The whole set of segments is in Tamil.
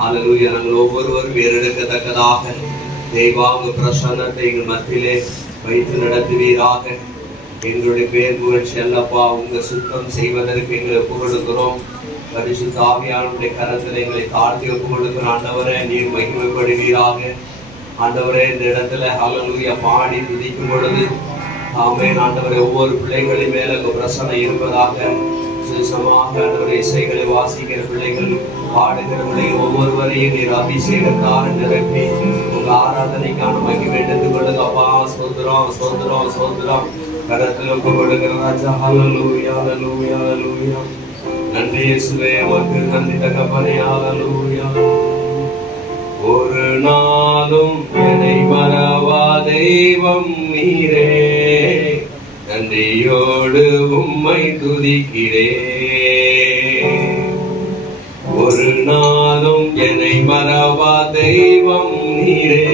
ஹல்லேலூயா. நாங்கள் ஒவ்வொருவரும் ஏறெடுக்கத்தக்கதாக தெய்வாங்க பிரசன்னத்தை எங்கள் மத்தியிலே வைத்து நடத்துவீராக. எங்களுடைய பேர் புகழ்ச்சி அல்லப்பா உங்க சுத்தம் செய்வதற்கு எங்களை ஒப்புக் கொடுக்கிறோம். பரிசுத்த ஆவியானவருடைய கரத்தில் எங்களை தாழ்த்தி ஒப்புக் கொடுக்கிற ஆண்டவரே, நீர் மகிமைப்படுவீராக. ஆண்டவரே, இந்த இடத்துல ஹல்லேலூயா பாடி துதிக்கும் பொழுது ஆமென் ஆண்டவரே, ஒவ்வொரு பிள்ளைகளின் மேல பிரசன்னம் இருப்பதாக. சுசமாக ஆண்டவரே, இசைகளை வாசிக்கிற பிள்ளைகள், பாடுகிற பிள்ளைகள் ஒவ்வொருவரையும் நீர் அபிஷேகத்தால் நிரப்பி உங்க ஆராதனைக்கான மகிமை எடுத்துக் கொள்ளுங்கப்பா. சோதரம் சோதரம் சோதரம் கரத்தில் ஒப்புக் கொடுக்கிற ராஜா. ஹல்லேலூயா ஹல்லேலூயா ஹல்லேலூயா. நன்றி இயேசுவே, உமக்கு நன்றி தகப்பனே. ஹல்லேலூயா. ஒரு நாளும் என்னை மறவா தெய்வம் நீரே, நன்றியோடு உம்மை துதிக்கிறேன். ஒரு நாளும் என்னை மறவா தெய்வம் நீரே,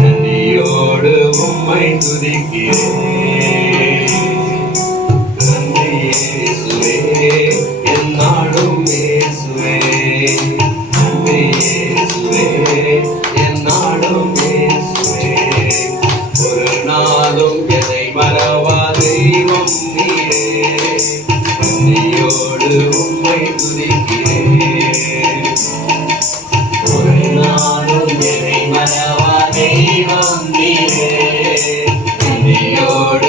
நன்றியோடு உம்மை துதிக்கிறேன். நன்றி இயேசுவே, என்னாலும் இயேசுவே. நன்றி இயேசுவே, என்னாலும் இயேசுவே. ஒரு நாளும் என்னை மறவா தெய்வம் நீரே, நன்றியோடு உம்மை துதிக்கிறேன். ஒரு நாளும் என்னை மறவா தெய்வம் நீரே, நன்றியோடு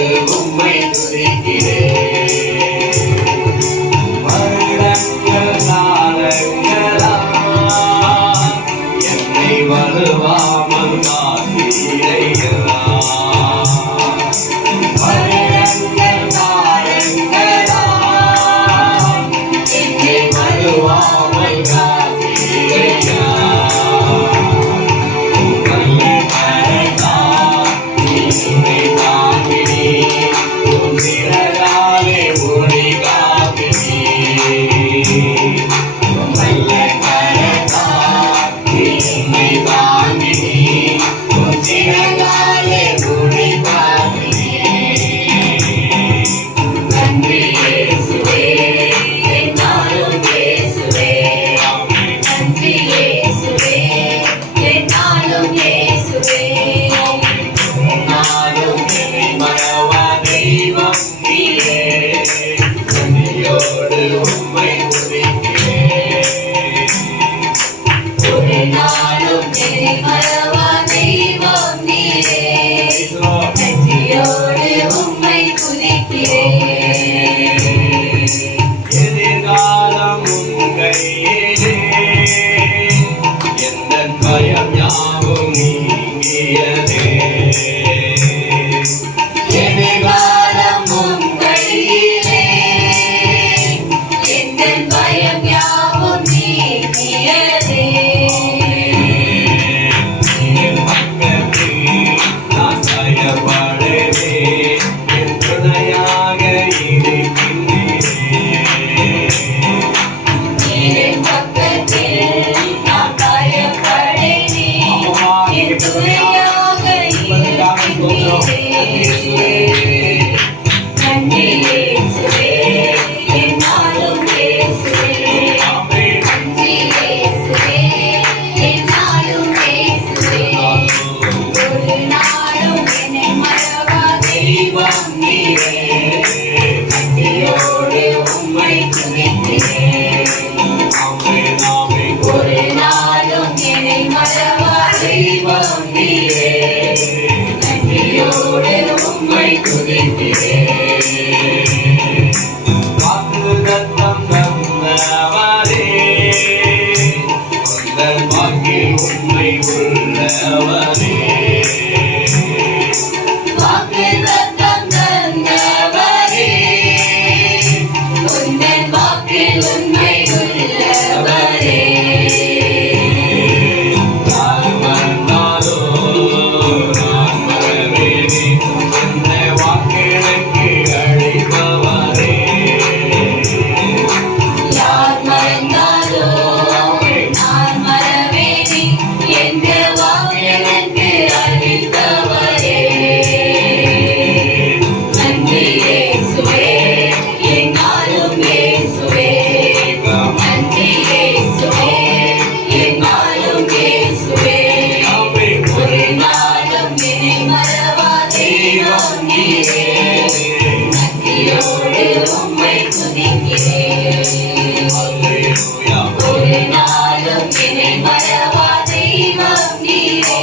ஒரு நாளும் என்னை மறவா தெய்வம் நீரே.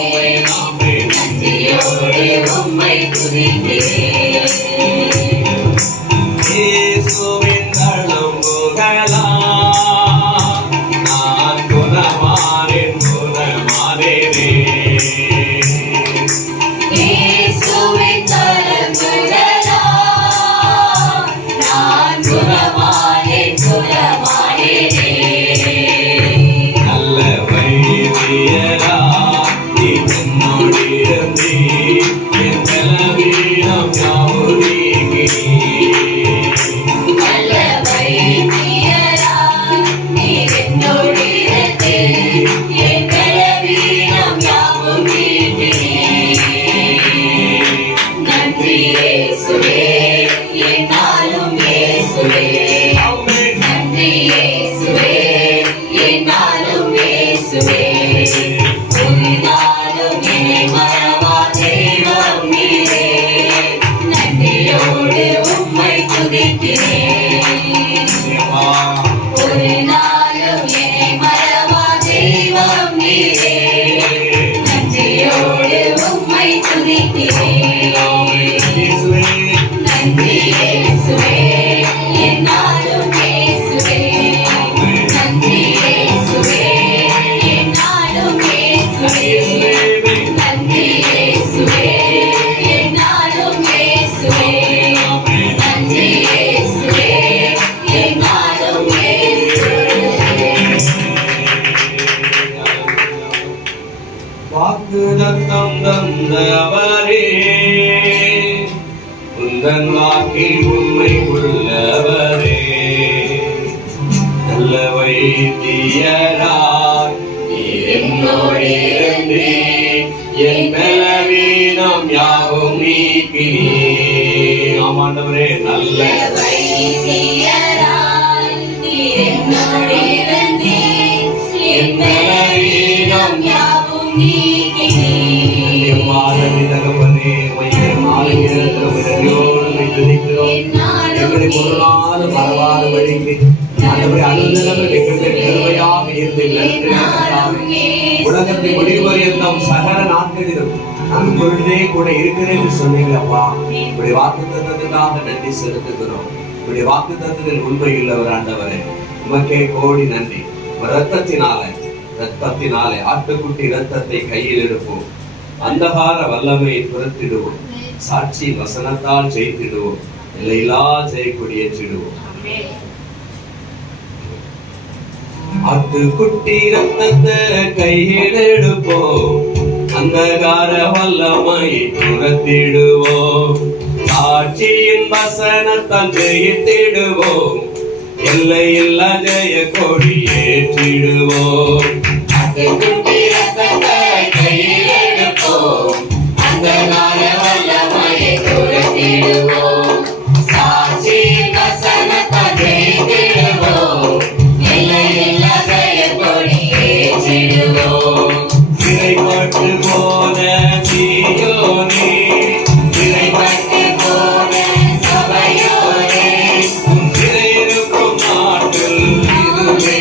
நன்றியோடு உம்மை துதிக்கிறேன். இயேசுவின் தழும்புகளால் நான் குணமானேன், குணமானேனே. இயேசுவின் தழும்புகளால் நான் குணமானேன், குணமானேனே. நல்ல வைத்தியரா நீ என்னோடு இருந்தீர், என் பலவீனம் யாவும் நீக்கினீர். நல்ல வைத்தியராய் நீர் என்னோடு இருந்தீர், என் பலவீனம் யாவும் நீக்கினீர். நன்றி இயேசுவே, என்னாலும் இயேசுவே. நன்றி இயேசுவே, என்னாலும் இயேசுவே. ஒரு நாளும் என்னை மறவா தெய்வம் நீரே. நன்றியோடு உம்மை துதிக்கிறேன். ஒரு நாளும் என்னை மறவா தெய்வம் நீரே. நன்றியோடு உம்மை துதிக்கிறேன். நன்றி இயேசுவே, என்னாலும் இயேசுவே. நன்றி இயேசுவே, என்னாலும் இயேசுவே. நன்றி இயேசுவே, என்னாலும் இயேசுவே. நன்றி இயேசுவே, என்னாலும் வாக்குதத்தம் தந்தவரே, உந்தன் வாக்கில் உண்மை உள்ளவரே. நல்ல வைத்தியராய் நீர் என்னோடு இருந்தீர், என் பலவீனம் யாவும் நீக்கினீர். ஆமாண்டவரே, நல்ல வைத்தியராய் நீர் என்னோடு இருந்தீர், என் பலவீனம் யாவும் நீக்கினீர். தகப்பனே, எங்களை ஒரு நாளும் மறவாதபடிக்கு ஆண்டவரே, அனுதினமும் எங்களுக்கு கிருபையாக இருந்து உலகத்தை முடிவறியும் சகல நாட்களிலும் நான் பொழுதே கூட இருக்கிறேன் என்று சொன்னீங்களப்பா. இப்படி வாக்குத்தத்தத்துக்காக நன்றி செலுத்துகிறோம். இப்படி வாக்குத்தத்தத்தில் உண்மையுள்ளவர் ஆண்டவரே, உமக்கே கோடி நன்றி. ரத்தத்தினாலே ஆட்டுக்குட்டி ரத்தத்தை கையில் எடுப்போம். அந்தகார வல்லமையை துரத்திடுவோம். சாட்சி வசனத்தால் ஜெயித்திடுவோம். எல்லையில்லா ஜெயக்கொடியேற்றிடுவோம். ஆட்டுக்குட்டி ரத்தத்தை கையில் எடுப்போம். அந்தகார வல்லமையை துரத்திடுவோம். சாட்சியின் வசனத்தால் ஜெயித்திடுவோம். எல்லையில்லா ஜெய கொடி ஏற்றிடுவோம். ஆட்டுக்குட்டி ரத்தத்தை கையில் எடுப்போம். அந்தகார வல்லமையை துரத்திடுவோம். சாட்சியின் வசனத்தால் ஜெயித்திடுவோம். எல்லையில்லா ஜெய கொடி ஏற்றிடுவோம். சிறைப்பட்டு போன சீயோனே, சிறைப்பட்டு போன சபையோனே, உன் சிறையிருக்கும் நாட்டில் இதுவே.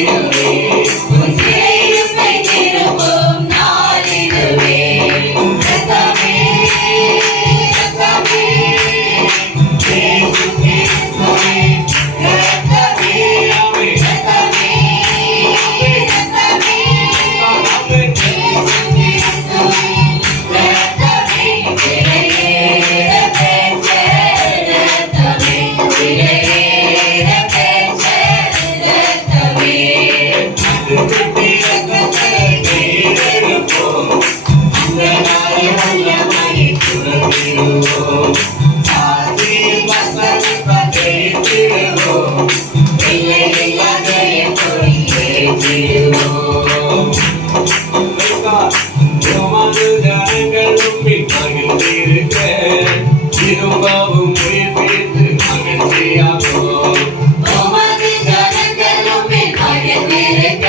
உன் சிறையிருப்பை திரும்பும் நாள் இதுவே. ரத்தமே, ரத்தமே, இயேசு கிறிஸ்துவே, ரத்தமே, ரத்தமே, ரத்தமே, இயேசு கிறிஸ்துவே, ரத்தமே, விலையேற பெற்ற ரத்தமே, விலையேற பெற்ற ரத்தமே. ஆட்டுக்குட்டி ரத்தத்தை கையில் எடுப்போம். அந்தகார வல்லமையை துரத்திடுவோம். சாட்சியின் வசனத்தால் ஜெயித்திடுவோம். எல்லையில்லா ஜெய கொடி ஏற்றிடுவோம். உமது ஜனங்கள் உம்மில் மகிழ்ந்திருக்க, திரும்பவும் உயிர்ப்பித்து மகிழ்ச்சியாகும். உமது ஜனங்கள் உம்மில் மகிழ்ந்திருக்க,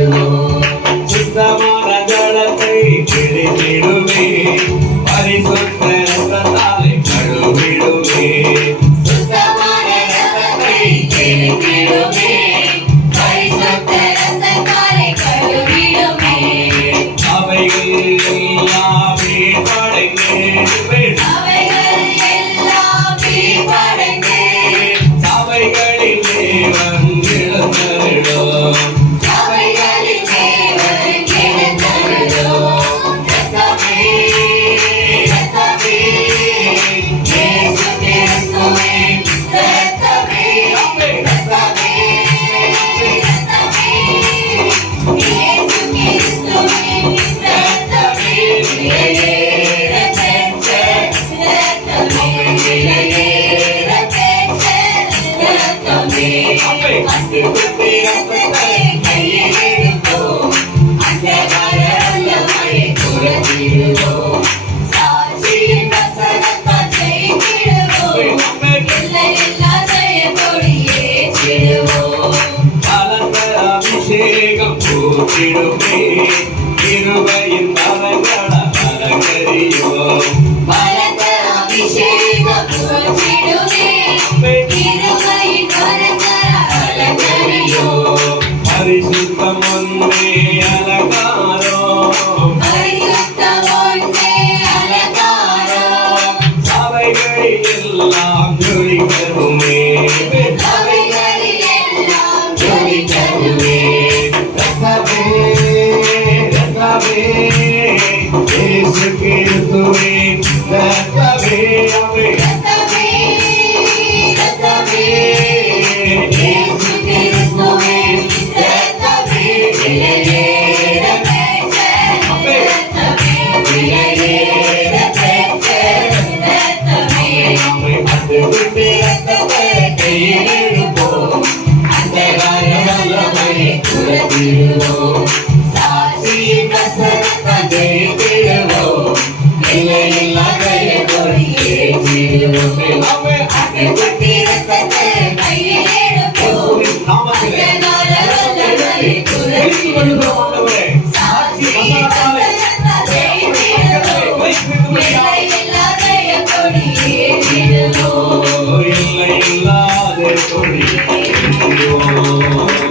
சேர்த்திடுவோம். சுத்தமான ஜலத்தை கிடைத்திடுமே, பரிசுத்த இரத்தத்தாலே கழுவிடுமே. சுத்தமான இரத்தத்தை சேர்த்திடுமே, பரிசுத்த இரத்தத்தாலே கழுவிடுமே. அவைகள் எல்லாமே படைந்திடுமே, அவைகள் எல்லாம் கீழ்ப்படிந்து, சபைகளில் தேவன் எழுந்தருளும். சபைகளில் தேவன் எழுந்தருளும். இரத்தமே, இரத்தமே, இயேசு கிறிஸ்துவின் இரத்தமே, இரத்தமே, இரத்தமே, இயேசு கிறிஸ்துவின் இரத்தமே, விலையேற பெற்ற இரத்தமே, விலையேற பெற்ற இரத்தமே. கண்டுபிடி இரத்தத்தை கையில் எடுப்போம், அந்தகார வல்லமையை துரத்திடுவோம். சாட்சியின் வசனத்தால் ஜெயித்திடுவோம், எல்லையில்லா ஜெயக்கொடி ஏற்றிடுவோம். பலத்த அபிஷேகம் பூத்திடுமே, கிருபையின் பலங்களால் அலங்கரியோம். பலத்த அபிஷேகம் ஊற்றிடுமே, கிருபையின் வரங்களால் அலங்கரியோம். பரிசுத்தம் ஒன்றே அலங்காரம், பரிசுத்தம் ஒன்றே அலங்காரம், சபைகளில் எல்லாம் ஜொலிக்கருமே. சபைகளில் எல்லாம் ஜொலிக்கருமே. ரத்தமே, ரத்தமே, இயேசு கிறிஸ்துவின் ரத்தமே, அவை இரத்தமே, இரத்தமே, இயேசு கிறிஸ்துவின் இரத்தமே, விலையேற பெற்ற இரத்தமே, விலையேற பெற்ற இரத்தமே. நம்மை கண்டுபிடி ரத்தத்தை கையில் எடுப்போம், அந்தகார வல்லமையை துரத்திடுவோம். சாட்சியின் வசனத்தால் ஜெயித்திடுவோம், எல்லையில்லா ஜெயக்கொடி ஏற்றிடுவோம். அன்னைக்குட்டி இரத்தத்தை கையில் எடுப்போம், அந்தகார வல்லமையை துரத்திடுவோம். சாட்சியின் வசனத்தால் ஜெயித்திடுவோம், எல்லையில்லா ஜெயக்கொடி ஏற்றிடுவோம். இல்லை இல்லாத கொடி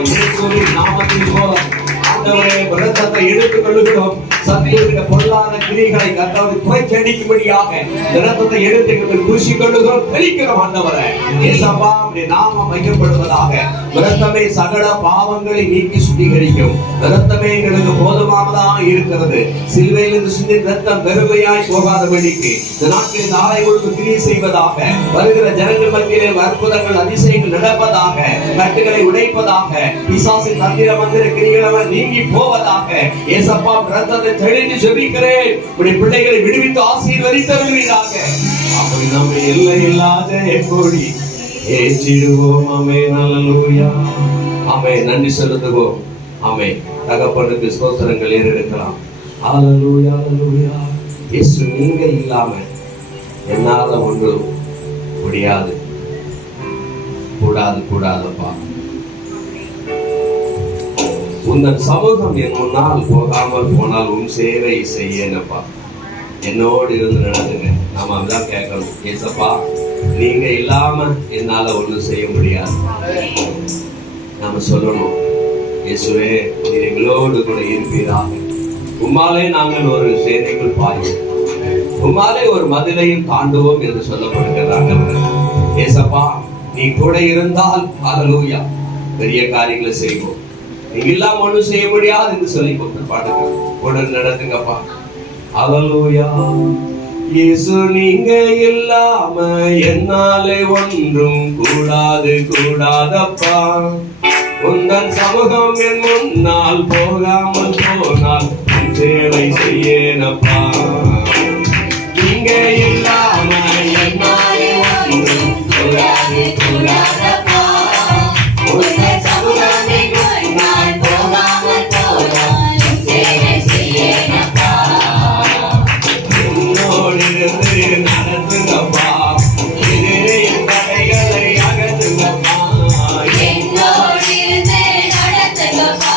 இயேசுவின் நாமத்தில் போல ஆண்டவரே இரத்தத்தை எடுத்துக் கொள்கிறோம். சத்தியுடைய பொல்லாத கிரிகளை கர்த்தாவே குறைச்சடிக்கும்படியாக இரத்தத்தை எடுத்து எங்களுக்கு பூசிக் கொள்கிறோம், தெளிக்கிறோம். ஆண்டவரே இயேசப்பா உம்முடைய நாமம் மையப்படுவதாக. இரத்தமே சகல பாவங்களை நீக்கி சுத்திகரிக்கும். இரத்தமே எங்களுக்கு போதுமானதாக இருக்கிறது. சிலுவையிலிருந்து சிந்தின இரத்தம் பெருமையாய் போகாதபடிக்கு இந்த நாட்டில் நாளை கொடுத்து கிரியை செய்வதாக. வருகிற ஜனங்கள் மத்தியிலே அற்புதங்கள் அதிசயங்கள் நடப்பதாக. கட்டுகளை உடைப்பதாக. பிசாசின் தந்திர மந்திர கிரிகள் நீங்கி போவதாக. ஏசப்பா இரத்தத்தை தெளிந்து ஜெபிக்கிறேன், உடைய பிள்ளைகளை விடுவித்து ஆசீர்வதித்தருவீராக. அப்படி நம்ம எல்லை இல்லாத கொடி ஏற்றிடுவோம். ஆமென், அல்லேலூயா. ஆமென். நன்றி செலுத்துவோம். ஆமென். தகப்பனுக்கு ஸ்தோத்திரங்கள் ஏறெடுக்கலாம். அல்லேலூயா, அல்லேலூயா. இயேசு நீங்க இல்லாம என்னால ஒன்று முடியாது. கூடாது, கூடாதப்பா. உந்தன் சமூகம் என் முன்னால் போகாமல் போனால் உன் சேவை செய்யனப்பா. என்னோடு இருந்து நடந்துங்க. நாம அப்படிதான் கேட்கணும். ஏசப்பா நீங்க இல்லாம என்னால ஒண்ணும் செய்ய முடியாது. நாம சொல்லணும், இயேசுவே நீர் எங்களோடு கூட இருப்பீராக. உம்மாலே நாங்கள் ஒரு சேனைக்குள் பாயும், உம்மாலே ஒரு மதிலையும் தாண்டுவோம் என்று சொல்லப்படுகிறாங்க. ஏசப்பா நீ கூட இருந்தால் ஹல்லேலூயா பெரிய காரியங்களை செய்வோம். நீங்க இல்லாம ஒண்ணும் செய்ய முடியாது என்று சொல்லி கொடுத்து பாடுங்க. கூட நடத்துங்கப்பா. ஹல்லேலூயா. இயேசு நீங்க இல்லாம என்னாலே ஒன்றும் கூடாது, கூடாதப்பா. உந்தன் சமூகம் என் முன்னால் போகாமல் போனால் உன் சேவை செய்யேனப்பா. நீங்க இல்லாம என்னாலே ஒன்றும் கூடாது, கூடாதப்பா. உந்தன் சமூகம் என் முன்னால் போகாமல் போனால் உன் சேவை செய்யேனப்பா. என்னோடு இருந்து நடத்துங்கப்பா. எதிரியின் தடைகளை அகற்றுங்கப்பா. என்னோடு இருந்து நடத்துங்கப்பா.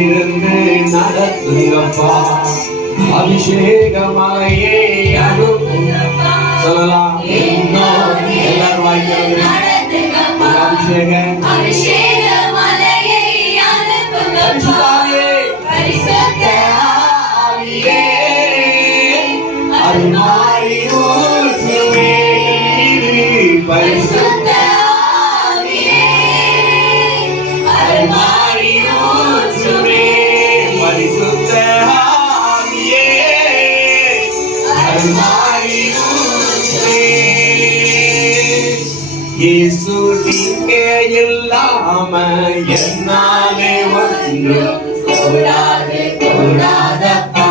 இருந்து நடத்துங்கப்பா. அபிஷேக மலையே அனுப்புங்கப்பா. சொல்லலாம் எல்லாரும் வாய்க்கிறது. அபிஷேக மலையை அனுப்புங்கப்பா. பரிசுத்த ஆவியே அருள்மாரி ஊற்றுமே. பரிசுத்த ஆவியே அருள்மாரி ஊற்றுமே. பரிசுத்த ஆவியே அருள்மாரி ஊற்றுமே. இயேசு நீங்க இல்லாம என்னாலே ஒன்றும் கூடாதப்பா.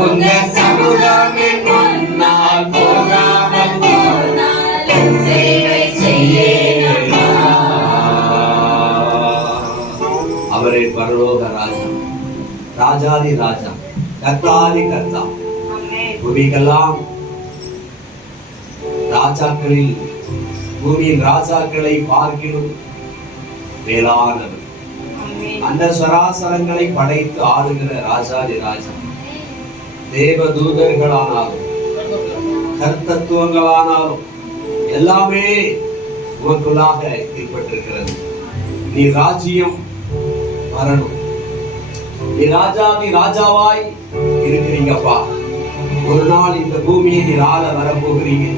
உங்க சமூகமே முன்னால் போகாமல் சேவை செய்யேனப்பா. அவரே பரலோக ராஜா, ராஜாதி ராஜா, கர்த்தாதி கர்த்தா. பூமிக்கெல்லாம் ராஜாக்களில் பூமியின் ராஜாக்களை பார்க்கிலும் மேலானவர். அந்த சராசரங்களை படைத்து ஆளுகிற ராஜாதி ராஜா. தேவ தூதர்களானாலும் கர்த்தத்துவங்களானாலும் எல்லாமே உனக்குள்ளாக ஏற்பட்டிருக்கிறது. நீ ராஜ்யம் வரணும். நீ ராஜாவாய் இருக்கிறீங்கப்பா. ஒரு நாள் இந்த பூமியை நீ ஆள வரப்போகிறீங்க.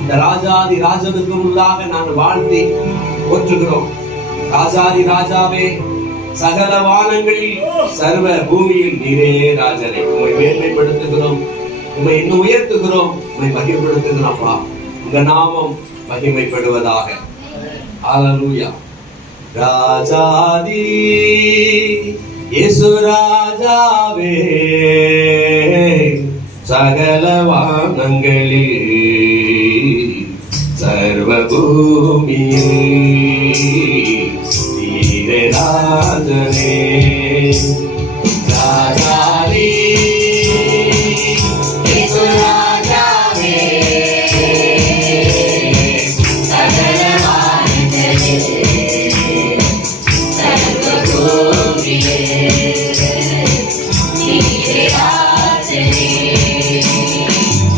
இந்த ராஜாதி ராஜனுக்கு முன்னாக நாங்கள் வாழ்த்தி போற்றுகிறோம். ராஜாதி ராஜாவே, சகல வானங்களில் சர்வ பூமியில் நீரே ராஜனை. உம்மை மேன்மைப்படுத்துகிறோம், உம்மை இன்னும் உயர்த்துகிறோம், உம்மை மகிமைப்படுத்துகிறோம்ப்பா. உங்க நாமம் மகிமைப்படுவதாக. ஹல்லேலூயா. ராஜாதி இயேசு ராஜாவே, சகல வானங்களில் சர்வ பூமியில் நீரே ராஜனே. ராஜாதி இயேசு ராஜாவே, சகல வானங்களில் சர்வ பூமியில் நீரே ராஜனே.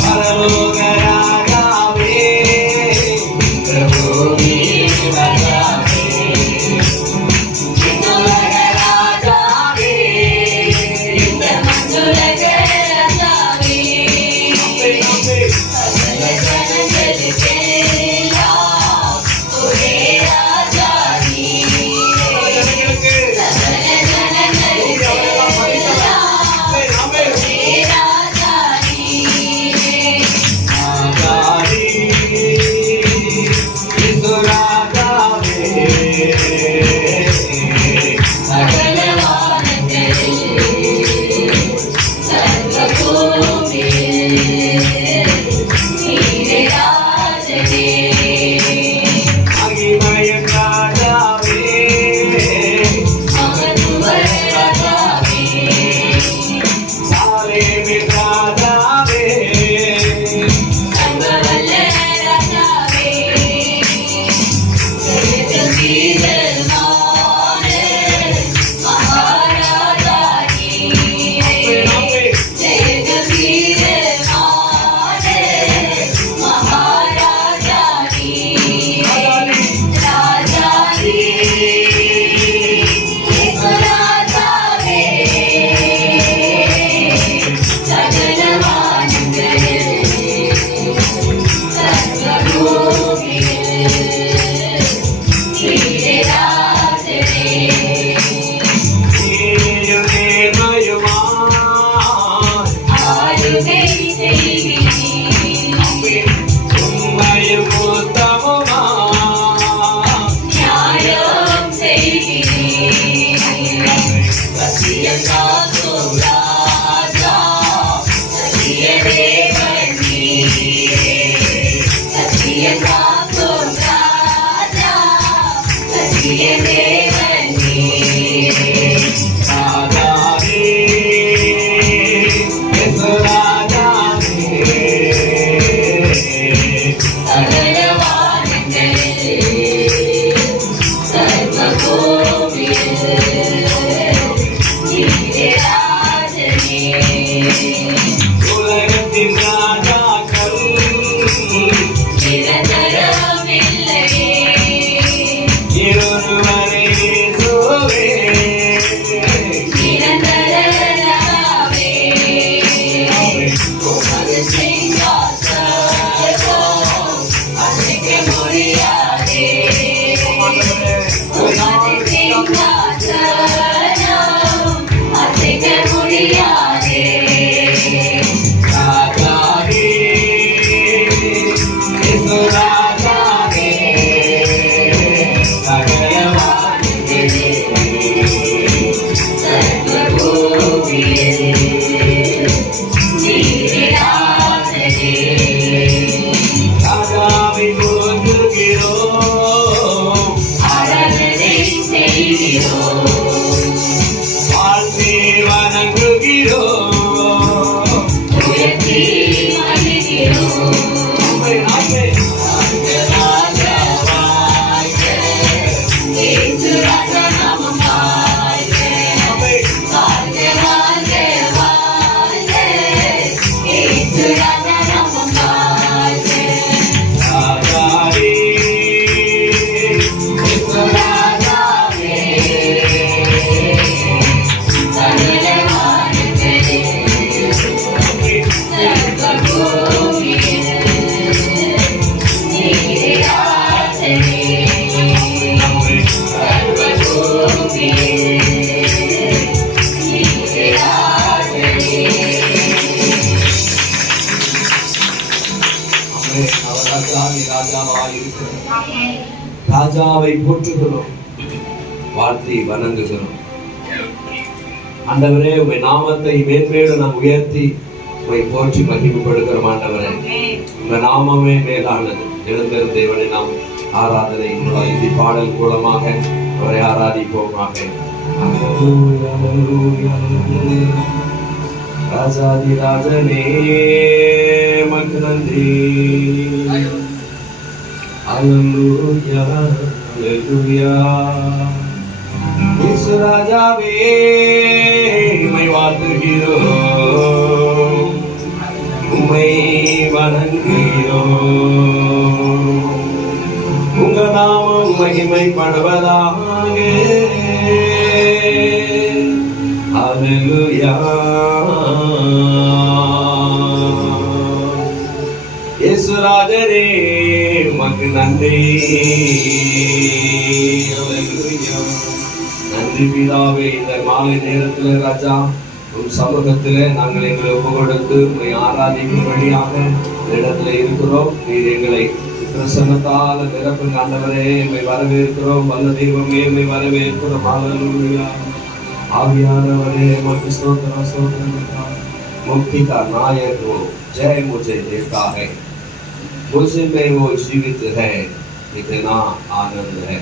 பரலோக ராஜாவே, பிரபுவின் ராஜாவே, விண்ணுலக ராஜாவே, இந்த மண்ணுலக ராஜாவே, சகல ஜனங்களுக்கெல்லாம் ஒரே ராஜா நீரே. சகல ஜனங்களுக்கெல்லாம் ஒரே ராஜா நீரே. ராஜாதி இயேசு ராஜாவே, சகல வானங்களில் சர்வ பூமியில் நீரே ராஜனே. மகிமையின் ராஜாவே, மகத்துவ ராஜாவே, சாலேமின் ராஜாவே, சர்வவல்ல ராஜாவே, ஜெயத்தில் வீரனான மகாராஜா நீரே. ஜெயத்தில் வீரனான மகாராஜா நீரே. ராஜாவே, இயேசு ராஜாவே, சகல வானங்களில் சர்வ பூமியில் நீரே ராஜனே. நீயும் நேர்மையுமாய் ஆளுகை செய்கிறீர், உண்மையும் உத்தமமாய் நியாயம் செய்கிறீர். சத்தியம் காக்கும் ராஜா, சத்திய தேவன் நீரே. சத்தியம் காக்கும் ராஜா, சத்திய தேவன் நீரே. ராஜாவே, இயேசு ராஜாவே, சிங்காசனம் அசைக்க முடியாதே. உமது சிங்காசனம் அசைக்க முடியாதே. ராஜாவே, இயேசு ராஜாவே, சகலவானிலே, சர்வபூமியிலே நீரே ராஜனே. ராஜாவை போற்றுகிறோம், ஆராதனை செய்கிறோம். வாழ்த்தி வணங்குகிறோம். உயர்த்தி மகிழ்கிறோம். ஆமென், ஆமென். ராஜா வாழ்க, இயேசு ராஜா நாமம் வாழ்க. ஆமென். வாழ்க, வாழ்க, வாழ்க, இயேசு ராஜா நாமம் வாழ்க. ராஜாவே, இயேசு ராஜாவே, சகல வானங்களே, சர்வபூமியிலே நீரே ராஜனே. சர்வபூமியிலே நீரே ராஜனே. ஆமென். அவர் ராஜாதி ராஜாவாய் இருக்கிறார். ராஜாவை போற்றுகிறோம், வாழ்த்தி வணங்குகிறோம். ஆண்டவரே, உம்மை நாமத்தை மேன்மேலும் நாம் உயர்த்தி உம்மை போற்றி மகிமைப்படுகிறோம். ஆண்டவரே, உங்க நாமமே மேலானது. எழுந்திருந்த தேவனை நாம் ஆராதனை இந்த பாடல் மூலமாக அவரை ஆராதிப்போமாக. அல்லேலூயா, அல்லேலூயா, அல்லேலூயா. ராஜாதி ராஜனே மக்கு நன்றி. அல்லேலூயா, அல்லேலூயா. இயேசு ராஜாவே, உம்மை வாழ்த்துகிறோம், உம்மை வணங்குகிறோம். உங்க நாமம் மகிமைப்படுவதாக. அல்லேலூயா. இயேசு ராஜனே உமக்கு நன்றி. அல்லேலூயா. நன்றி பிதாவே. இந்த மாலை நேரத்தில் ராஜா உம் சமூகத்திலே நாங்கள் எங்களை ஒப்பு கொடுத்து உம்மை ஆராதிக்கும்படியாக இந்த இடத்துல இருக்கிறோம். நீர் எங்களை பிரசன்னத்தால் நிரப்புங்க ஆண்டவரே. உம்மை வரவேற்கிறோம். வல்ல தெய்வமே, உம்மை வரவேற்கிறோம். அல்லேலூயா. आवियानवरे मत स्तोत्र स्तोत्र मुक्ति का नायक हो, जय मुझे देता है, मुझ में वो जीवित है, इतना आनंद है.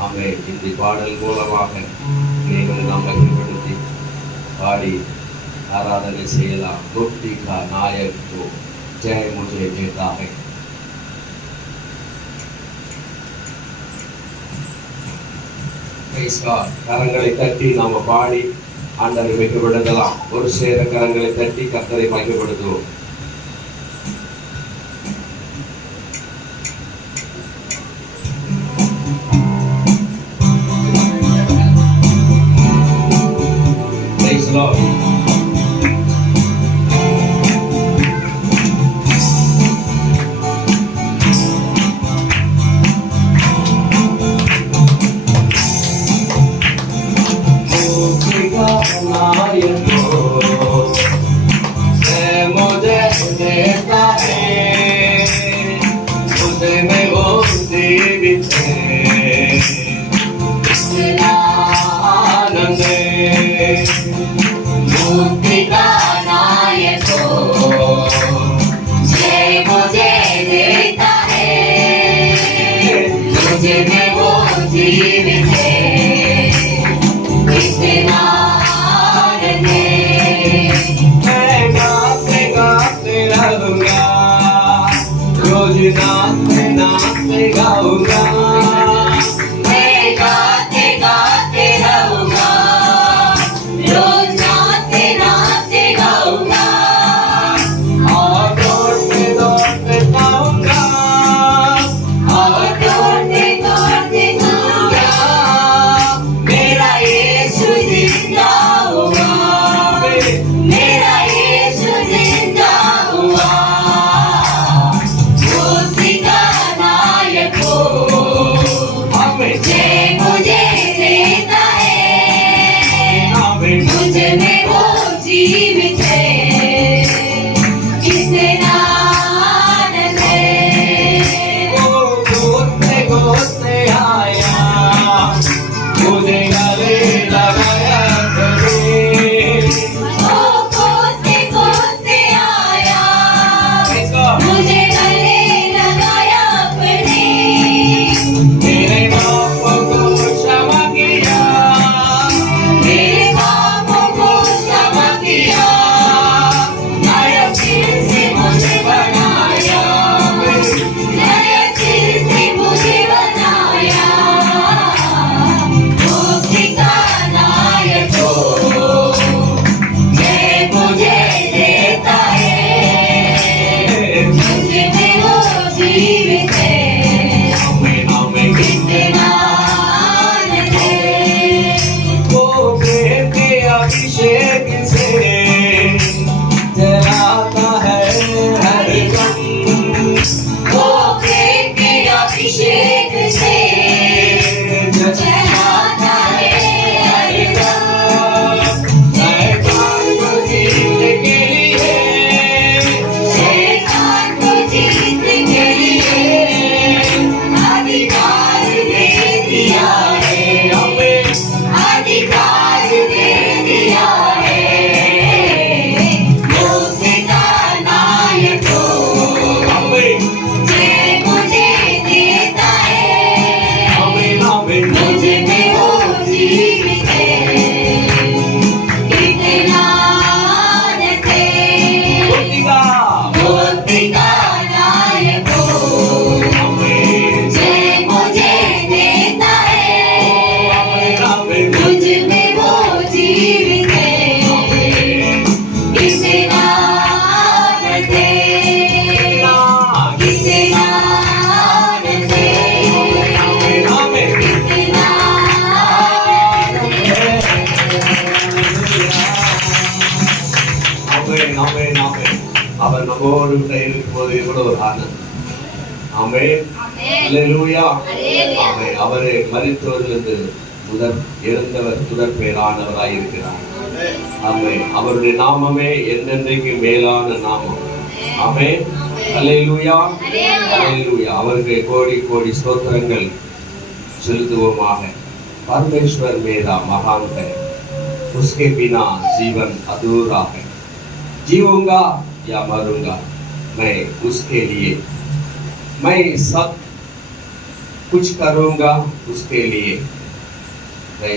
हमें இந்த பாடல் மூலமாக நீங்கள் நாம் மகிழ்ப்படுத்தி பாடி ஆராதனை செய்யலாம். मुक्ति का नायक हो, जय मुझे देता है. கரங்களை தட்டி நாம பாடி ஆண்டவரை மகிமைப்படுத்தலாம். ஒரு சேர கரங்களை தட்டி கர்த்தரை மகிமைப்படுத்துவோம். Praise the Lord. मुक्ति का नायक हो, जय मुझे देता है, मुझे में वो जीवित है, इतना आनंद है. मैं गाते गाते रहूंगा, रोज नाचते नाचते गाऊंगा. मैं गाते गाते रहूंगा, रोज नाचते नाचते गाऊंगा. और दौड़ते दौड़ते गाऊंगा, और दौड़ते दौड़ते गाऊंगा. मेरा यीशु जिंदा हुआ, मेरा यीशु जिंदा हुआ. ஆமென். அவர் நம்மோடு கூட இருக்கும்போது எவ்வளவு ஒரு ஆனந்தம். ஆமென். அல்லேலூயா. ஆமென். அவரே மரித்தோரிலிருந்து எழுந்தவர் முதற் பேரானவராய் இருக்கிறார். ஆமென். அவருடைய நாமமே என்றென்றைக்கு மேலான நாமம். ஆமென். அல்லேலூயா. அல்லேலூயா. அவருக்கு கோடி கோடி ஸ்தோத்திரங்கள் செலுத்துவோமாக. परमेश्वर मेरा महान है, उसके बिना जीवन अधूरा है। जीऊंगा या मरूंगा मैं उसके लिए, मैं सब कुछ करूंगा उसके लिए।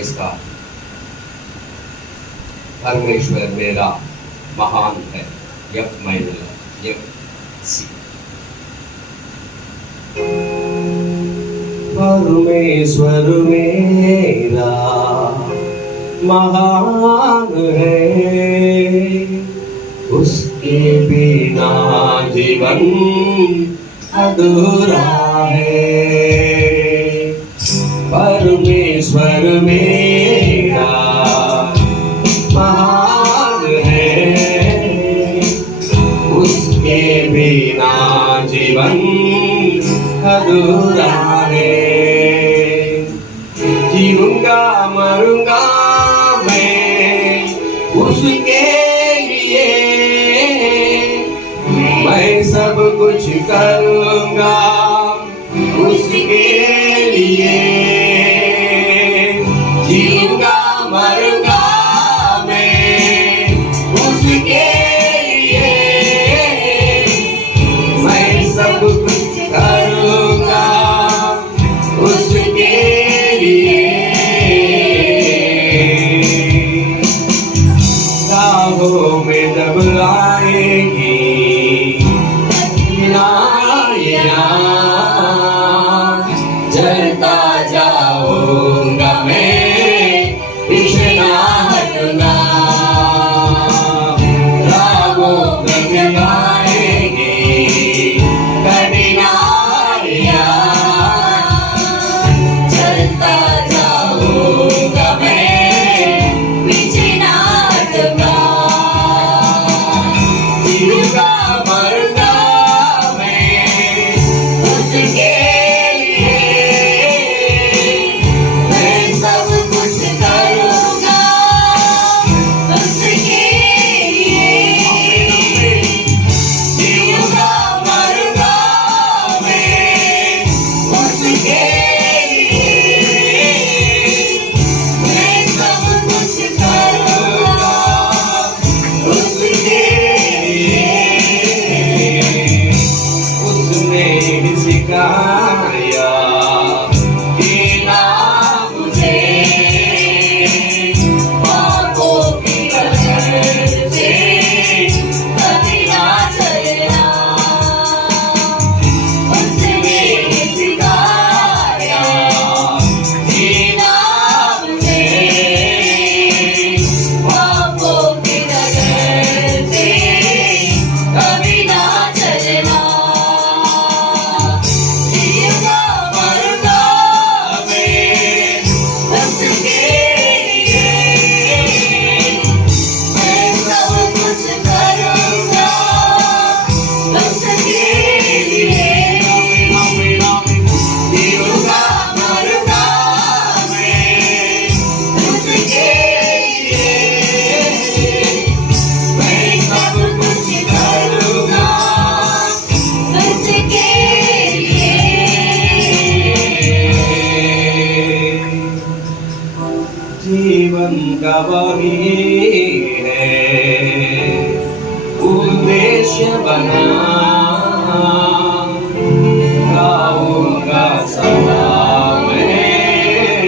इसका परमेश्वर मेरा महान है। यप मैंने यप सी परमेश्वर मेरा महान है, उसके बिना जीवन अधूरा है। परमेश्वर मेरा महान है, उसके बिना जीवन अधूरा है। जीऊंगा मरूंगा मैं उसके लिए, मैं सब कुछ करूंगा उसके लिए। जीऊंगा मरूंगा मैं उसके लिए, मैं सब कुछ करूंगा उसके लिए। राहों में जब आएगी नारियां, जलता जाऊंगा मैं, पीछे ना हटूंगा। राहों में जब आएगी नारियां, जलता जाऊंगा मैं, पीछे ना हटूंगा। जीऊंगा मरूंगा मैं उसके लिए, मैं सब कुछ करूंगा उसके लिए। जीऊंगा मरूंगा मैं उसके लिए, मैं सब कुछ करूंगा उसके लिए। उसने ही सिखाया जीना मुझे, पापों की नजर से कभी ना चलना। उसने ही सिखाया जीना मुझे, पापों की नजर से कभी ना चलना। जीऊंगा मरूंगा मैं उसके लिए, मैं सब कुछ करूंगा उसके लिए। जीऊंगा मरूंगा मैं उसके लिए, मैं सब कुछ करूंगा उसके लिए। जीवन का वही है उद्देश्य बना, गाऊंगा सदा मैं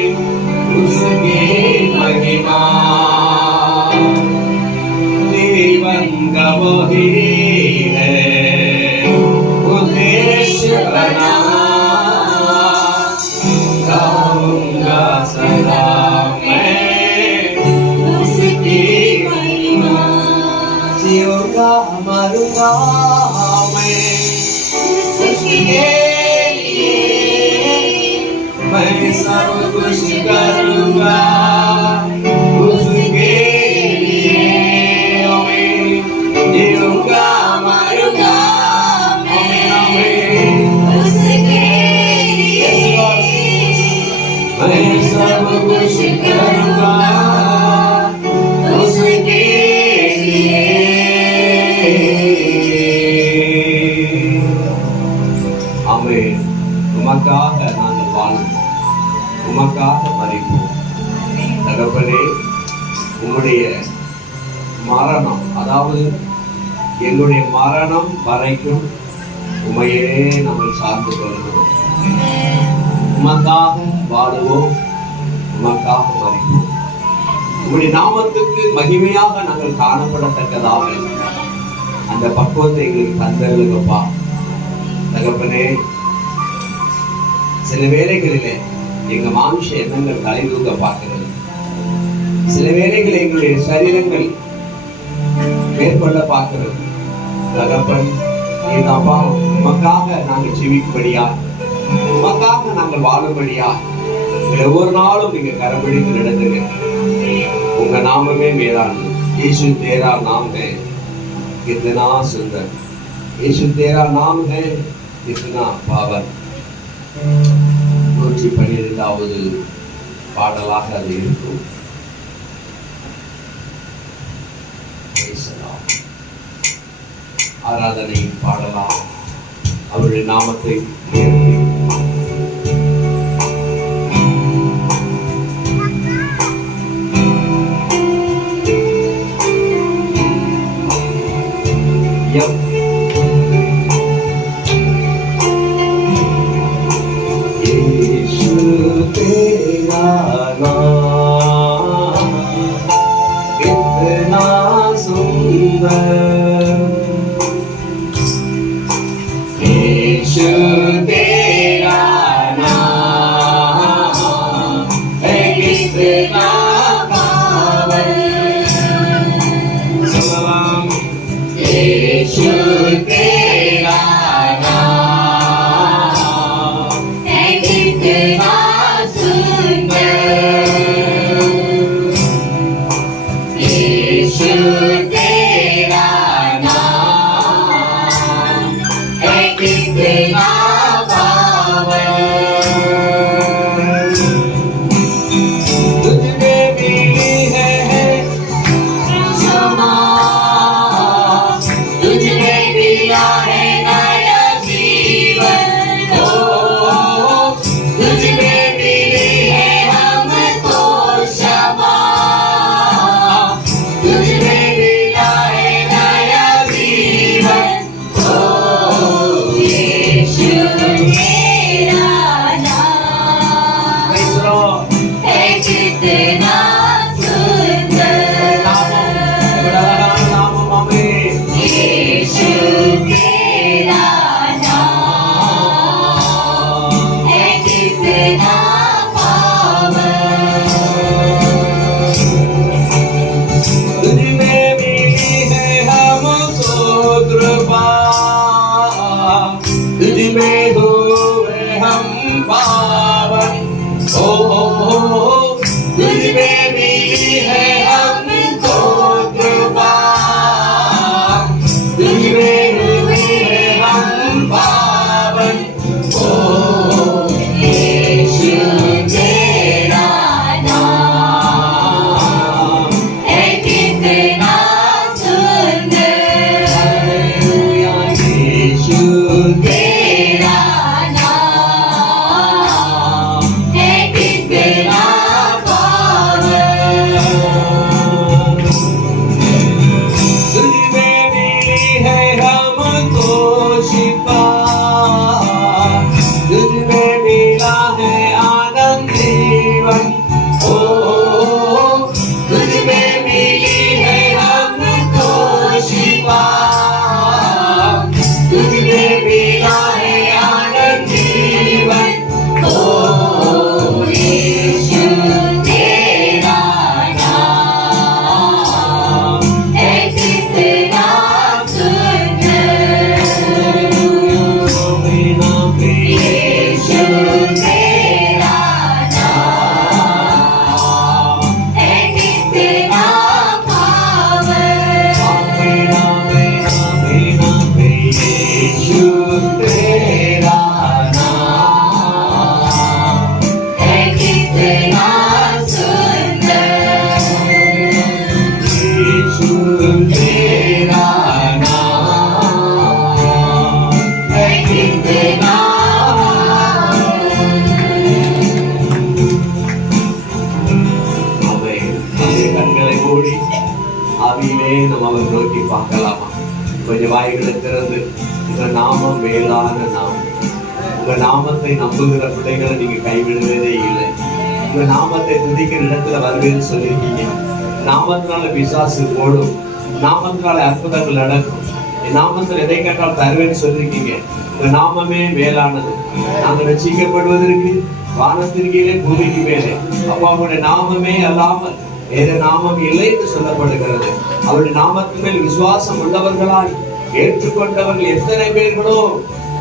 उसकी महिमा। जीवन का वही है उद्देश्य बना, गाऊंगा सदा मैं उसकी महिमा। जीऊंगा मरूंगा मैं उसके लिए, मैं सब कुछ करूंगा उसके लिए। जीऊंगा உமக்காக மரிப்போம். தகப்பனே, உம்முடைய மரணம், அதாவது எங்களுடைய மரணம் வரைக்கும் உமையே நாங்கள் சார்ந்து கொள்கிறோம். உமக்காக வாழுவோம், உமக்காக மரிப்போம். உம்முடைய நாமத்துக்கு மகிமையாக நாங்கள் காணப்படத்தக்கதாக அந்த பக்குவத்தை எங்களுக்கு தந்தருங்கப்பா. தகப்பனே, சில வேளைகளிலே எங்க மானுஷ எண்ணங்கள் தலைதூக்க பார்க்கிறது. சில வேளைகளில் எங்களுடைய சரீரங்கள் மேற்கொள்ள பார்க்கிறது. தகப்பன், அப்பா, உமக்காக நாங்கள் ஜீவிக்கும்படியா, உமக்காக நாங்கள் வாழும்படியா ஒவ்வொரு நாளும் நீங்க கரம்பிடித்து நடந்துங்க. உங்க நாமமே மேலானது. यीशु तेरा नाम है कितना सुंदर, यीशु तेरा नाम है कितना पावन. 112வது பாடலாக அது இருக்கும். ஆராதனை பாடலாம். அவருடைய நாமத்தை உயர்த்தி यीशु तेरा नाम कितना सुंदर, यीशु तेरा नाम है कितना पावन. यीशु கொஞ்சம் வாய்களை திறந்து உங்க நாமம் மேலான நாமம். உங்க நாமத்தை நம்புகிற பிள்ளைகளை நீங்க கைவிடுவதே இல்லை. உங்க நாமத்தை துதிக்கிற இடத்துல வருவேன்னு சொல்லியிருக்கீங்க. நாமத்தினால பிசாசு ஓடும், நாமத்தினால அற்புதங்கள் நடக்கும், என் நாமத்தில் எதை கேட்டால் தருவேன்னு சொல்லியிருக்கீங்க. உங்க நாமமே மேலானது. நாங்கள் ரட்சிக்கப்படுவதற்கு வானத்தின் கீழே பூமிக்கு மேலே அப்பா அவருடைய நாமமே அல்லாமல் வேறு நாமம் இல்லை என்று சொல்லப்படுகிறது. அவருடைய நாமத்தின் மேல் விசுவாசம் உள்ளவர்களால் ஏற்றுக்கொண்டவர்கள் எத்தனை பேர்களோ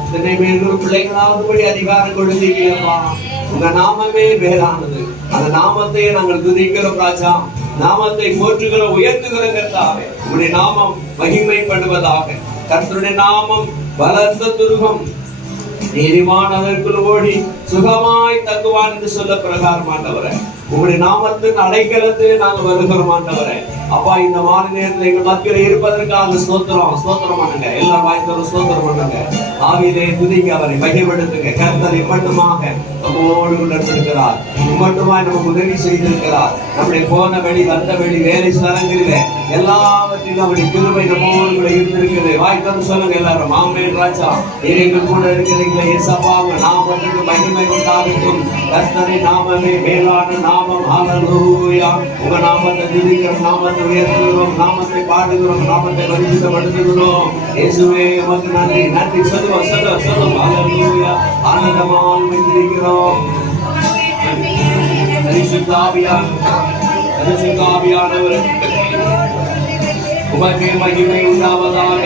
எத்தனை பேர்களும் பிள்ளைகளாகும்படி அதிகாரம் கொடுத்தீங்கப்பா. உங்க நாமமே மேலானது. அந்த நாமத்தை நாங்கள் துதிக்கிறோம் ராஜா. நாமத்தை போற்றுகிறோம், உயர்த்துகிறோம் கர்த்தாவே. உங்களுடைய நாமம் மகிமைப்படுவதாக. கர்த்தருடைய நாமம் பலத்த துருகம், நீதிமான் அதற்குள் ஓடி சுகமாய் தங்குவான் என்று சொல்ல பிரகாரம் ஆண்டவரே, உங்களுடைய நாமத்தின் அடைக்கலத்திலே நாங்கள் வருகிறோம் ஆண்டவரே. அப்பா இந்த மாலை நேரத்தில் எங்கள் மத்தியில் இருப்பதற்காக ஸ்தோத்திரம் ஸ்தோத்திரம் பண்ணுங்க. எல்லாம் வாய்த்தோம் ஸ்தோத்திரம் பண்ணுங்க. ஆவியிலே துதிங்க, அவரை மகிமைப்படுத்துங்க. கர்த்தர் இம்மட்டுமாக நம்மோடு கொண்டிருக்கிறார், இம்மட்டுமாய் நமக்கு உதவி செய்திருக்கிறார். நம்முடைய போன வெளி வந்த வெளி வேலை ஸ்தலங்களிலே எல்லாவற்றிலும் அவருடைய கிருபை நம்மோடு கூட இருந்திருக்கிறது. வாய்த்தோம் சொல்லுங்க எல்லாரும். ஆமென் ராஜா, எங்கள் கூட இருக்கிறீங்களே ஏசப்பா, உங்க நாமத்துக்கு மகிமை உண்டாகட்டும். கர்த்தரின் நாமமே மேலான நாமம். ஹல்லேலூயா. உங்க நாமத்தை துதிக்கிறோம், நாமத்தை உயர்த்துகிறோம், நாமத்தை பாடுகிறோம், நாமத்தை பரிசுத்தப்படுத்துகிறோம். இயேசுவே உமக்கு நன்றி. நன்றி சொல்லுவோம் சொல்லுவோம் சொல்லுவோம். ஹல்லேலூயா. ஆனந்தமாய் வைத்திருக்கிறோம். பரிசுத்தாவியானவரே உமக்கு மகிமை உண்டாவதாக,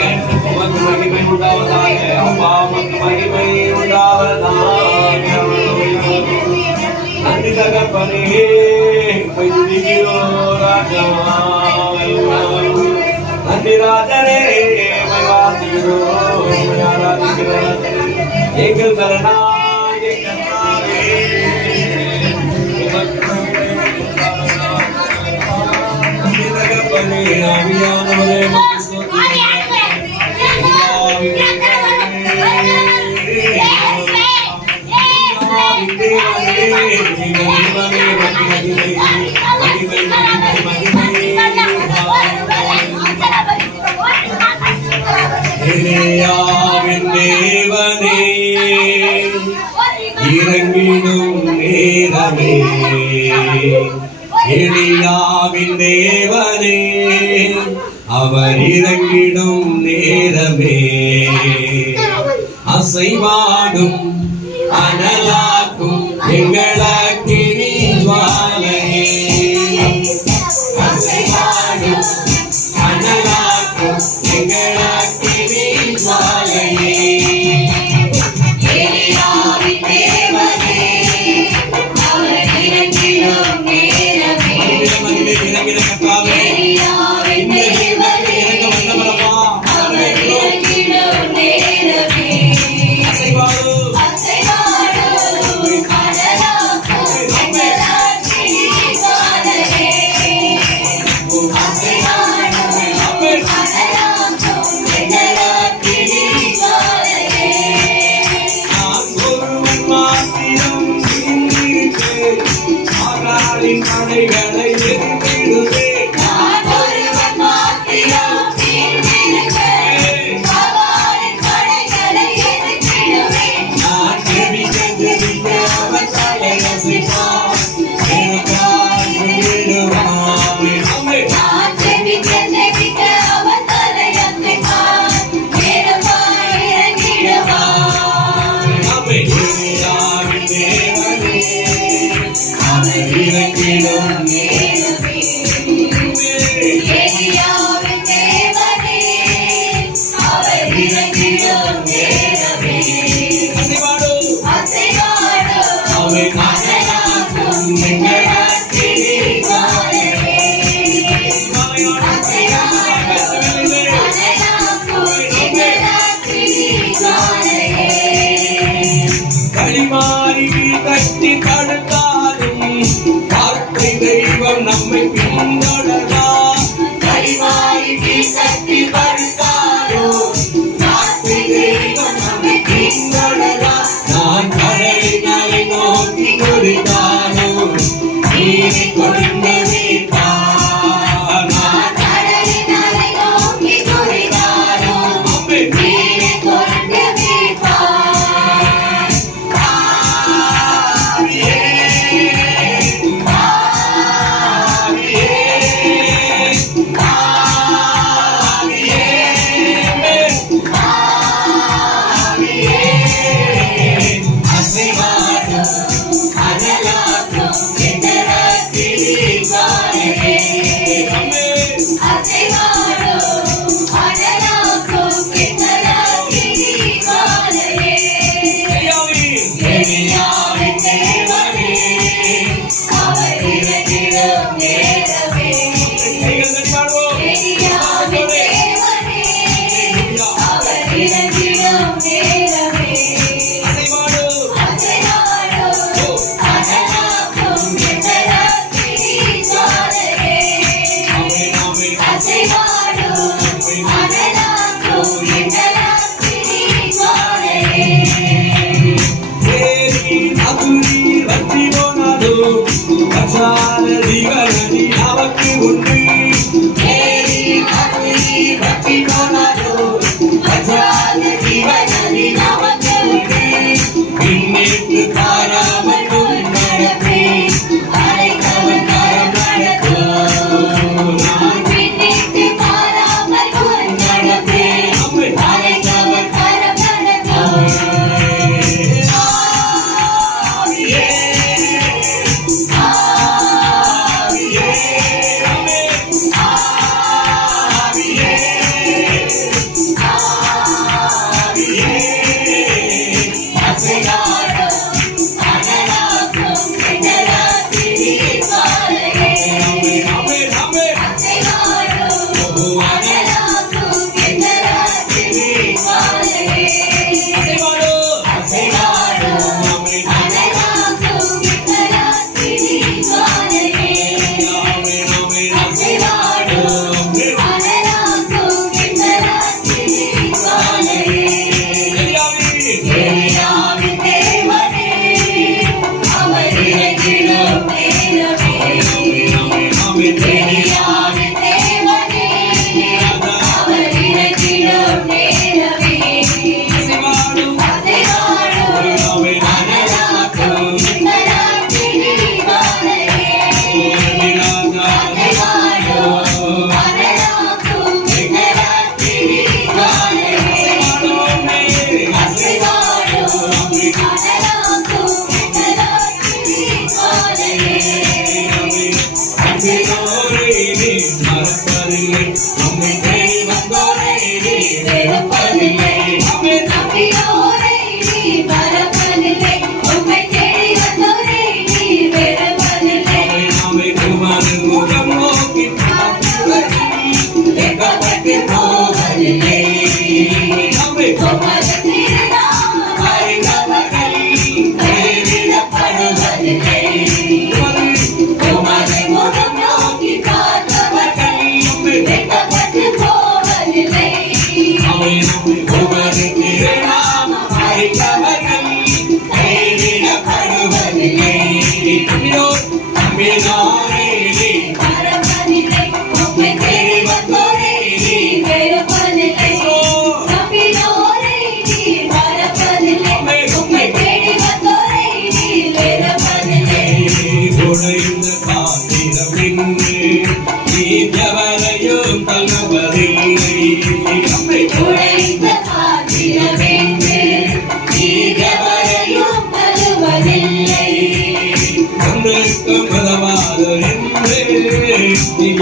உமக்கு மகிமை உண்டாவதாக. அப்பா உமக்கு மகிமை உண்டாவதாக. நன்றி தகப்பனே, ராஜா. நன்றி ராஜரே, எங்கள் கருணாய் கர்த்தாவே, நன்றி தகப்பனே, ஆவியானவரே உமக்கு ஸ்தோத்திரம். எலியாவின் தேவனே இறங்கிடும் நேரமே, எலியாவின் தேவனே அவர் இறங்கிடும் நேரமே, அசைவாடும் அனலாக்கும் எங்களக்கினி ஜுவாலையே, அசைவாடும் அனலாக்கும் எங்களக்கினி ஜுவாலையே. எலியாவின் தேவனே அவர் இறங்கிடும் நேரமே, இறங்கின கர்த்தாவே, எலியாவின் தேவனே அவர் இறங்கிடும் நேரமே, அசைவாடும் அசைவாடும் இறங்கிடும் நேரமே அசைவாடும் அசைவாடும் அனலாக்கும் எந்தராத்திரி ஜுவாலையே ஆமென் ஆமென் அசைவாடும் அனலாக்கும் எந்தராத்திரி ஜுவாலையே தேவி நதுரி வற்றி போனாலும் அச்சார ஜீவனி அவக்கு உண்டு தேவி நதுரி வற்றி போனாலும் அச்சார ஜீவனி அவக்கு உண்டு பின்னேற்று தாராமல் நடப்பே அழைத்தவன் கரம் நடக்கும் பின்னிட்டு பாராமல் நடப்பேன் அழைத்தவன் கரம் நடக்கும்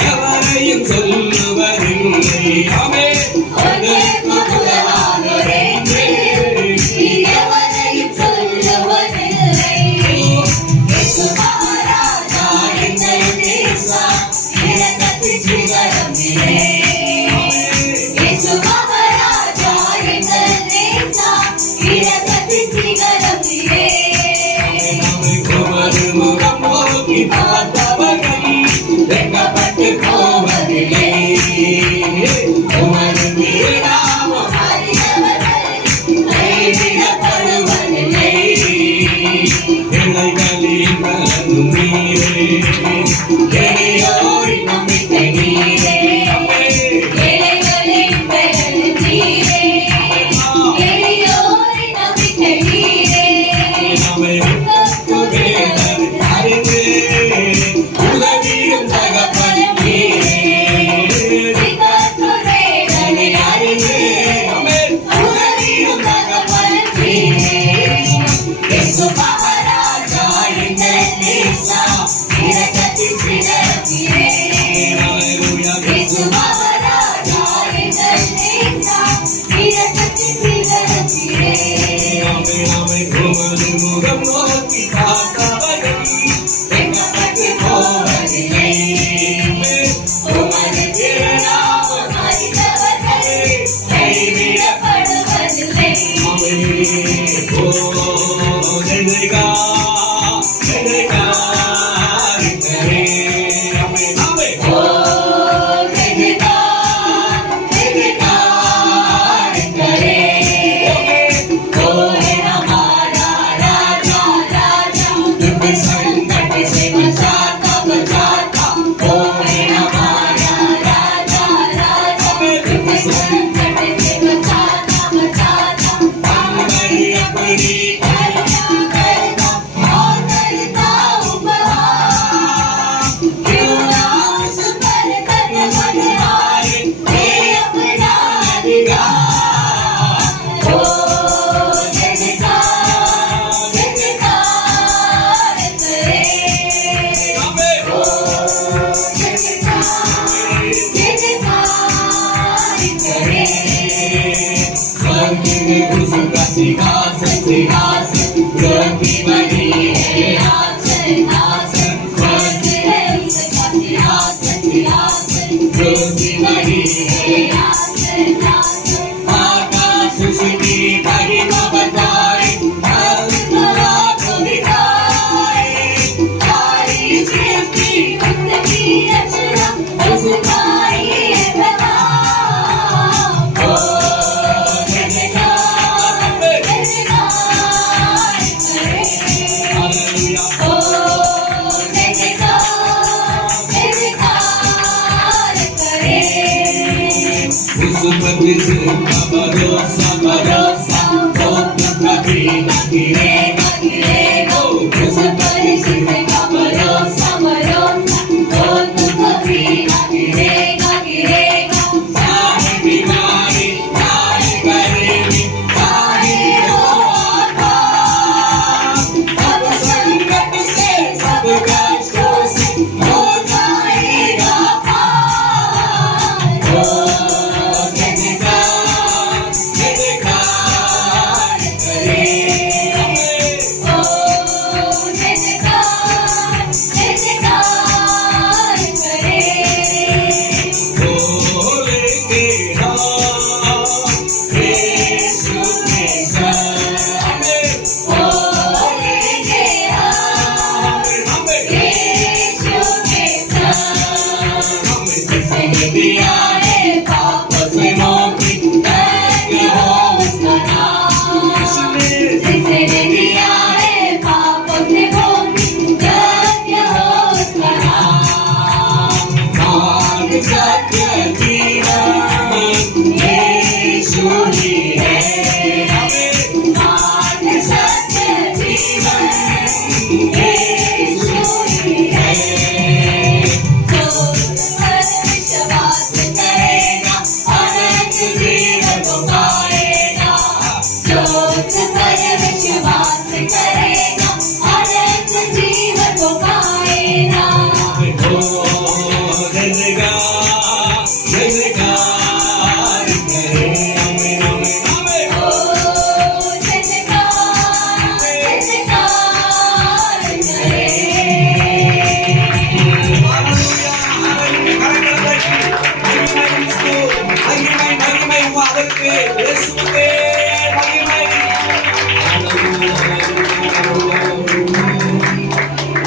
எவரையும் சொல்லுவதில்லை ஆமே கைவிடப்படுவதில்லை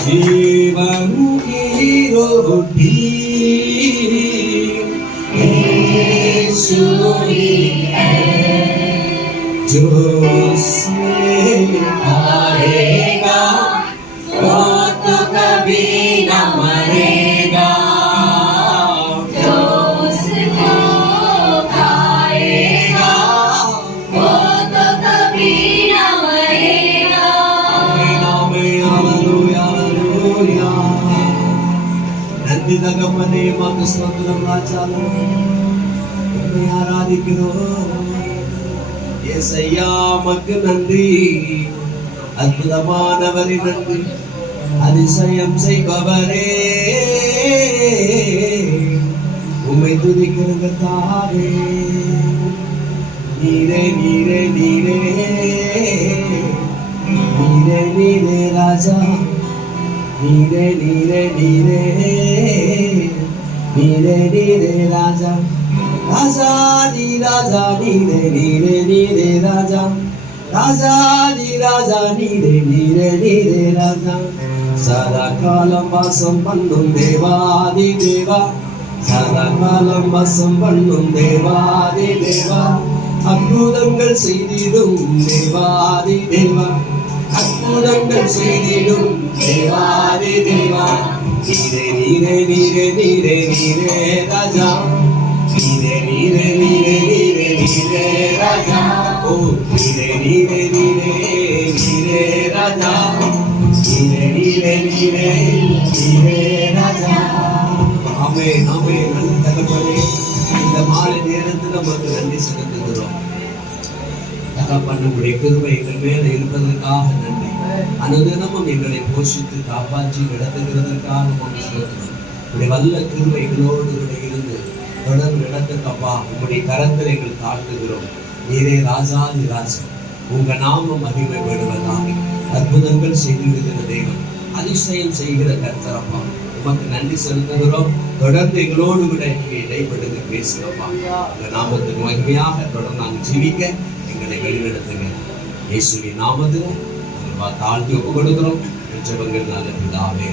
जीवन की रोटी यीशु ही है, जो उसमें आएगा वो तो कभी न मरेगा, जो उसको खाएगा वो तो कभी न मरेगा। நன்றி தகப்பனே, உமக்கு ஸ்தோத்திரம் ராஜா, உம்மை ஆராதிக்கிறோம் ஏசையா, உமக்கு நன்றி. அற்புதமானவரே நன்றி, அதிசயம் செய்பவரே, உம்மை துதிக்கிறங்க தாவே. நீரே நீரே நீரே நீரே நீரே ராஜா, நீரே நீரே நீரே நீரே நீரே ராஜா, ராஜா நீ ராஜா நீரே நீரே நீரே ராஜா, ராஜா நீ ராஜா நீரே நீரே நீரே ராஜா. சதா காலம் வாசம் பண்ணும் தேவாதி தேவா, சதா காலம் வாசம் பண்ணும் தேவாதி தேவா, அற்புதங்கள் செய்திடும் தேவாதி தேவா, அற்புதங்கள் செய்திடும் தேவாதி தேவா. நீரே நீரே நீரே நீரே நீரே ராஜா, நீரே நீரே நீரே நீரே நீரே ராஜா, ஓ நீரே நீரே நீரே நீரே ராஜா, நீரே நீரே நீரே நீரே ராஜா. ஆமென் ஆமென். நன்றி தகப்பனே, இந்த மாலை நேரத்தில் நமக்கு நன்றி செலுத்துகிறோம் தகப்பன். நம்முடைய கிருபை எங்கள் மேல இருப்பதற்காக நன்றி. அனுதினமும் எங்களை போஷித்து காப்பாற்றி நடத்துகிறதற்காக நமக்கு ஸ்தோத்திரம். உடைய வல்ல கிருபை எங்களோடு இருந்து தொடர்ந்து நடத்துக்கப்பா, உங்களுடைய கரத்தில் எங்கள் தாழ்த்துகிறோம். நீரே ராஜாதி ராஜன். உங்க நாமம் மகிமைப்படுவதாக. அற்புதங்கள் செய்திருக்கிற தேவன், அதிசயம் செய்கிற கர்த்தரப்பா, உமக்கு நன்றி செலுத்துகிறோம். தொடர்ந்து எங்களோடு கூட நீங்க இடைப்படுங்க, பேசுகிறப்பா. உங்க நாமத்துக்கு மகிமையாக தொடர்ந்து நாங்கள் ஜீவிக்க எங்களை வழிநடத்துங்க. இயேசுவின் நாமத்தில் தாழ்த்தி ஒப்பு கொடுக்கிறோம். ஜெபங்கள் நல்ல பிதாவே.